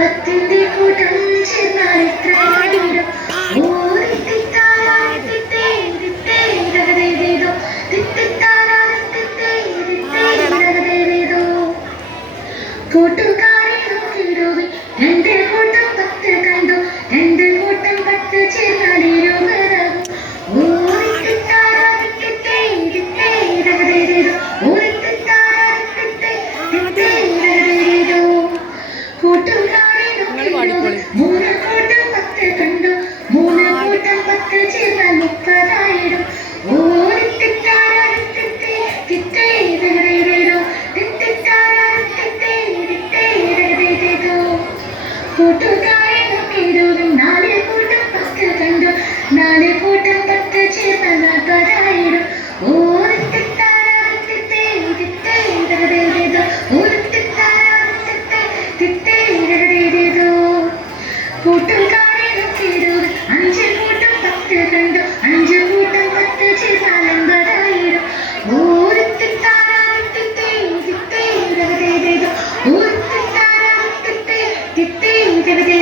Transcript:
ഭക്തിന്റെ കൂട്ടം കൂട്ടുകാർ பாடிக்கொள்ளி நாளை கூட்டம் பத்து சேர்ந்த நாற்பதாயிரம் tiene que